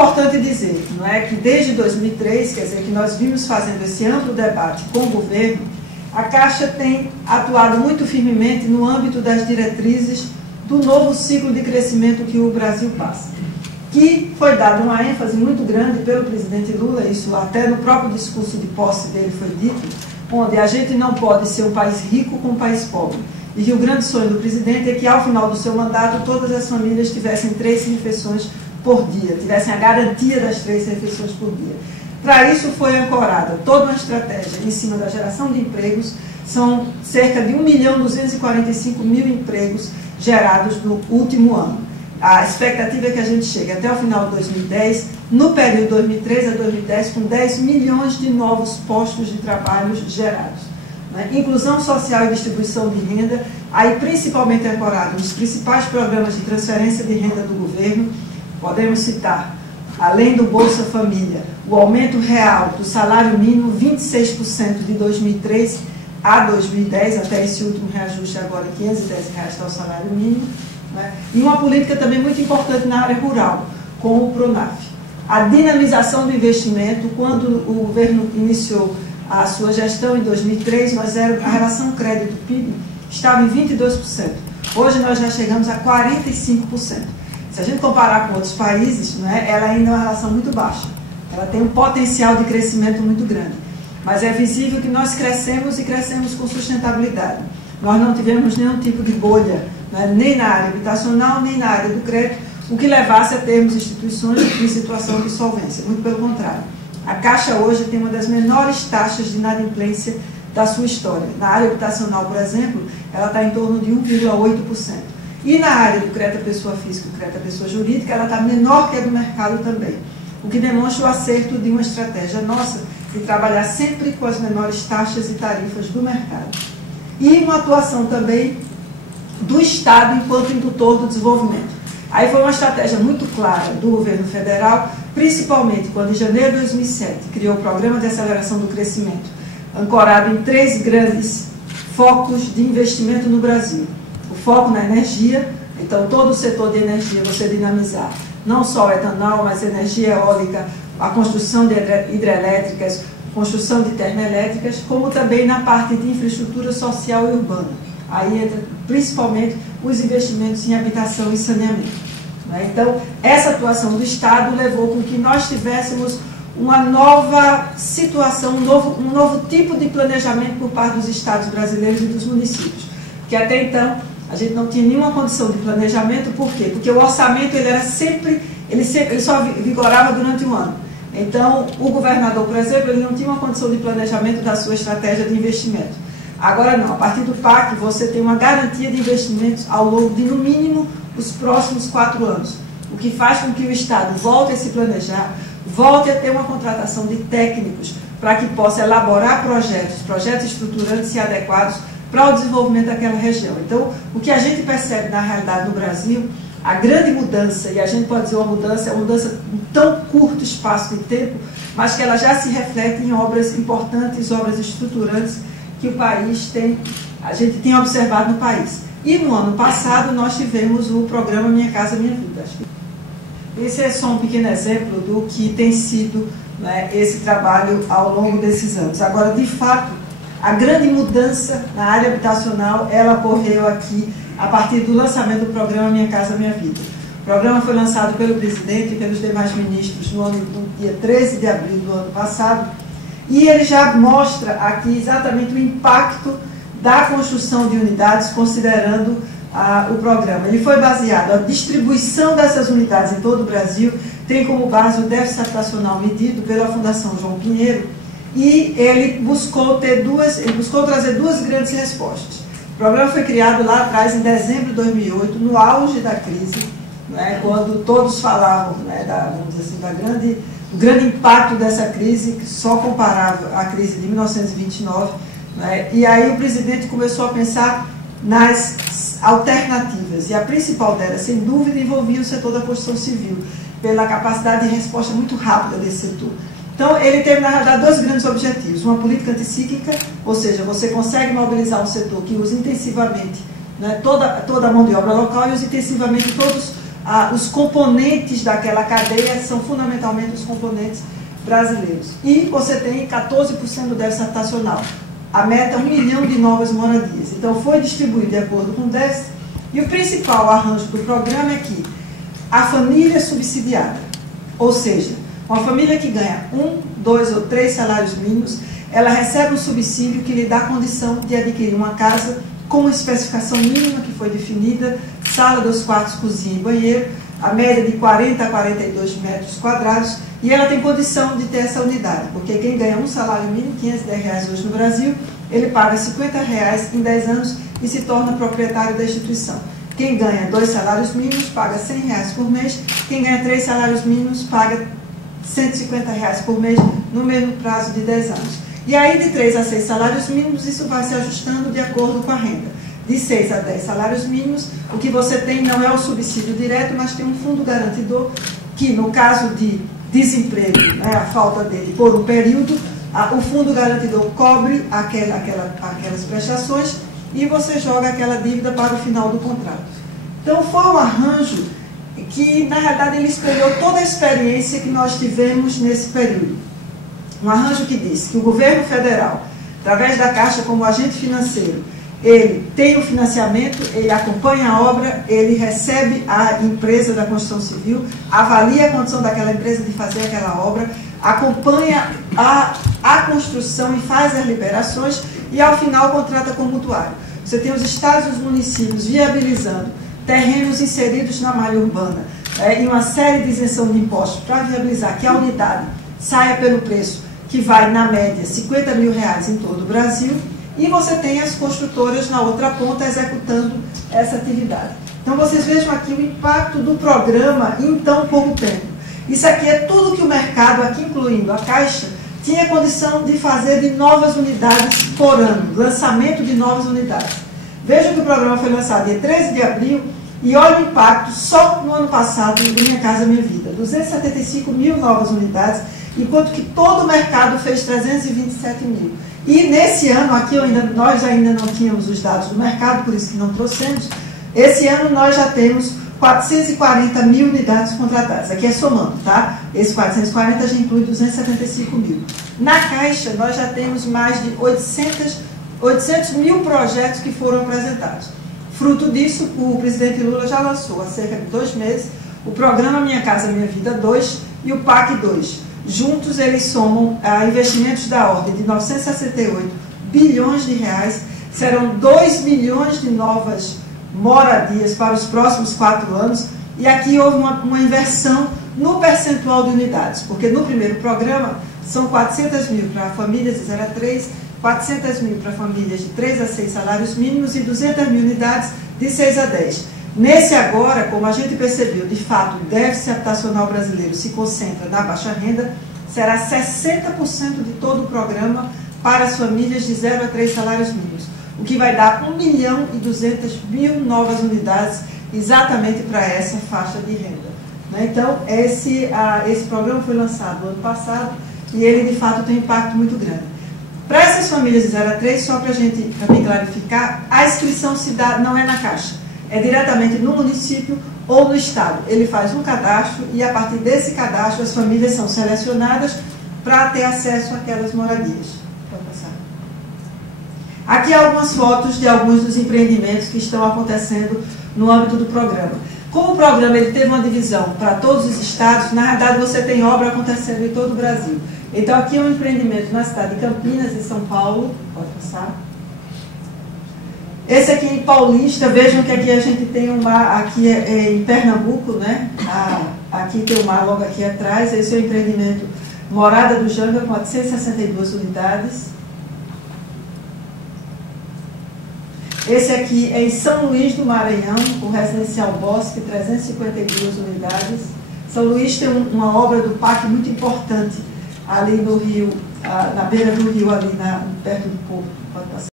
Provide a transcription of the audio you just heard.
Importante dizer, não é, que desde 2003, quer dizer, que nós vimos fazendo esse amplo debate com o governo, a Caixa tem atuado muito firmemente no âmbito das diretrizes do novo ciclo de crescimento que o Brasil passa, que foi dada uma ênfase muito grande pelo presidente Lula, isso até no próprio discurso de posse dele foi dito, onde a gente não pode ser um país rico com um país pobre. E que o grande sonho do presidente é que, ao final do seu mandato, todas as famílias tivessem 3 refeições por dia, tivessem a garantia das 3 refeições por dia. Para isso foi ancorada toda uma estratégia em cima da geração de empregos, são cerca de 1.245.000 empregos gerados no último ano. A expectativa é que a gente chegue até o final de 2010, no período 2003 a 2010, com 10 milhões de novos postos de trabalho gerados. Inclusão social e distribuição de renda, aí principalmente ancorado nos principais programas de transferência de renda do governo. Podemos citar, além do Bolsa Família, o aumento real do salário mínimo, 26% de 2003 a 2010, até esse último reajuste agora, R$ 510 está o salário mínimo, né? E uma política também muito importante na área rural, com o PRONAF. A dinamização do investimento, quando o governo iniciou a sua gestão em 2003, a relação crédito-PIB estava em 22%. Hoje nós já chegamos a 45%. Se a gente comparar com outros países, né, ela ainda é uma relação muito baixa. Ela tem um potencial de crescimento muito grande. Mas é visível que nós crescemos e crescemos com sustentabilidade. Nós não tivemos nenhum tipo de bolha, né, nem na área habitacional, nem na área do crédito, o que levasse a termos instituições em situação de insolvência. Muito pelo contrário. A Caixa hoje tem uma das menores taxas de inadimplência da sua história. Na área habitacional, por exemplo, ela está em torno de 1,8%. E na área do crédito à pessoa física e crédito à pessoa jurídica, ela está menor que a do mercado também. O que demonstra o acerto de uma estratégia nossa de trabalhar sempre com as menores taxas e tarifas do mercado. E uma atuação também do Estado enquanto indutor do desenvolvimento. Aí foi uma estratégia muito clara do governo federal, principalmente quando em janeiro de 2007 criou o Programa de Aceleração do Crescimento, ancorado em 3 grandes focos de investimento no Brasil. O foco na energia, então todo o setor de energia você dinamizar, não só o etanol, mas energia eólica, a construção de hidrelétricas, construção de termoelétricas, como também na parte de infraestrutura social e urbana. Aí entra principalmente os investimentos em habitação e saneamento. Então, essa atuação do Estado levou com que nós tivéssemos uma nova situação, um novo tipo de planejamento por parte dos estados brasileiros e dos municípios. Porque até então, a gente não tinha nenhuma condição de planejamento. Por quê? Porque o orçamento ele só vigorava durante um ano. Então, o governador, por exemplo, ele não tinha uma condição de planejamento da sua estratégia de investimento. Agora não, a partir do PAC você tem uma garantia de investimentos ao longo de, no mínimo, os próximos 4 anos. O que faz com que o Estado volte a se planejar, volte a ter uma contratação de técnicos para que possa elaborar projetos estruturantes e adequados para o desenvolvimento daquela região. Então, o que a gente percebe na realidade no Brasil, a grande mudança, e a gente pode dizer uma mudança em tão curto espaço de tempo, mas que ela já se reflete em obras importantes, obras estruturantes que o país tem, a gente tem observado no país. E no ano passado nós tivemos o programa Minha Casa Minha Vida. Esse é só um pequeno exemplo do que tem sido, né, esse trabalho ao longo desses anos. Agora, de fato, a grande mudança na área habitacional, ela ocorreu aqui a partir do lançamento do programa Minha Casa Minha Vida. O programa foi lançado pelo presidente e pelos demais ministros no dia 13 de abril do ano passado, e ele já mostra aqui exatamente o impacto da construção de unidades, considerando o programa. Ele foi baseado, a distribuição dessas unidades em todo o Brasil tem como base o déficit habitacional medido pela Fundação João Pinheiro, e ele buscou trazer 2 grandes respostas. O programa foi criado lá atrás, em dezembro de 2008, no auge da crise, né, quando todos falavam, né, vamos dizer assim, do grande impacto dessa crise, só comparável à crise de 1929, né, e aí o presidente começou a pensar nas alternativas, e a principal delas, sem dúvida, envolvia o setor da construção civil, pela capacidade de resposta muito rápida desse setor. Então, ele teve, na realidade, 2 grandes objetivos. Uma política anticíclica, ou seja, você consegue mobilizar um setor que usa intensivamente, né, toda a mão de obra local e usa intensivamente todos os componentes daquela cadeia são fundamentalmente os componentes brasileiros. E você tem 14% do déficit habitacional. A meta é 1 milhão de novas moradias. Então foi distribuído de acordo com o déficit. E o principal arranjo do programa é que a família subsidiada, ou seja, uma família que ganha 1, 2 ou 3 salários mínimos, ela recebe um subsídio que lhe dá condição de adquirir uma casa com uma especificação mínima que foi definida, sala, 2 quartos, cozinha e banheiro, a média de 40 a 42 metros quadrados, e ela tem condição de ter essa unidade, porque quem ganha um salário mínimo, R$510 hoje no Brasil, ele paga R$50 em 10 anos e se torna proprietário da instituição. Quem ganha 2 salários mínimos paga R$100 por mês, quem ganha 3 salários mínimos paga R$150 por mês no mesmo prazo de 10 anos. E aí de 3 a 6 salários mínimos, isso vai se ajustando de acordo com a renda. De 6 a 10 salários mínimos, o que você tem não é o subsídio direto, mas tem um fundo garantidor que, no caso de desemprego, né, a falta dele por um período, o fundo garantidor cobre aquelas prestações e você joga aquela dívida para o final do contrato. Então foi um arranjo que, na realidade, ele espelhou toda a experiência que nós tivemos nesse período. Um arranjo que diz que o governo federal, através da Caixa como agente financeiro, ele tem o financiamento, ele acompanha a obra, ele recebe a empresa da construção civil, avalia a condição daquela empresa de fazer aquela obra, acompanha a construção e faz as liberações e, ao final, contrata com o mutuário. Você tem os estados e os municípios viabilizando terrenos inseridos na malha urbana e uma série de isenção de impostos para viabilizar que a unidade saia pelo preço que vai, na média, R$50 mil em todo o Brasil, e você tem as construtoras na outra ponta executando essa atividade. Então, vocês vejam aqui o impacto do programa em tão pouco tempo. Isso aqui é tudo que o mercado, aqui incluindo a Caixa, tinha condição de fazer de novas unidades por ano, lançamento de novas unidades. Vejam que o programa foi lançado dia 13 de abril, e olha o impacto só no ano passado do Minha Casa Minha Vida, 275 mil novas unidades, enquanto que todo o mercado fez 327 mil. E nesse ano, aqui nós ainda não tínhamos os dados do mercado, por isso que não trouxemos, esse ano nós já temos 440 mil unidades contratadas. Aqui é somando, tá? Esse 440 já inclui 275 mil. Na Caixa, nós já temos mais de 800 mil projetos que foram apresentados. Fruto disso, o presidente Lula já lançou há cerca de 2 meses o programa Minha Casa Minha Vida 2 e o PAC 2. Juntos, eles somam investimentos da ordem de 968 bilhões de reais, serão 2 milhões de novas moradias para os próximos 4 anos, e aqui houve uma inversão no percentual de unidades, porque no primeiro programa são 400 mil para famílias de 0 a 3, 400 mil para famílias de 3 a 6 salários mínimos e 200 mil unidades de 6 a 10. Nesse agora, como a gente percebeu, de fato, o déficit habitacional brasileiro se concentra na baixa renda, será 60% de todo o programa para as famílias de 0 a 3 salários mínimos, o que vai dar 1 milhão e 200 mil novas unidades exatamente para essa faixa de renda. Então, esse programa foi lançado no ano passado e ele, de fato, tem um impacto muito grande. Para essas famílias de 0 a 3, só para me clarificar, a inscrição se dá, não é na Caixa, é diretamente no município ou no estado. Ele faz um cadastro e, a partir desse cadastro, as famílias são selecionadas para ter acesso àquelas moradias. Pode passar. Aqui algumas fotos de alguns dos empreendimentos que estão acontecendo no âmbito do programa. Como o programa ele teve uma divisão para todos os estados, na verdade você tem obra acontecendo em todo o Brasil. Então aqui é um empreendimento na cidade de Campinas, em São Paulo. Pode passar. Esse aqui em Paulista, vejam que aqui a gente tem um mar, aqui em Pernambuco, né? Aqui tem um mar logo aqui atrás. Esse é o empreendimento Morada do Janga, com 462 unidades. Esse aqui é em São Luís do Maranhão, com Residencial Bosque, 352 unidades. São Luís tem uma obra do PAC muito importante, ali no rio, na beira do rio, ali perto do Porto. Pode passar.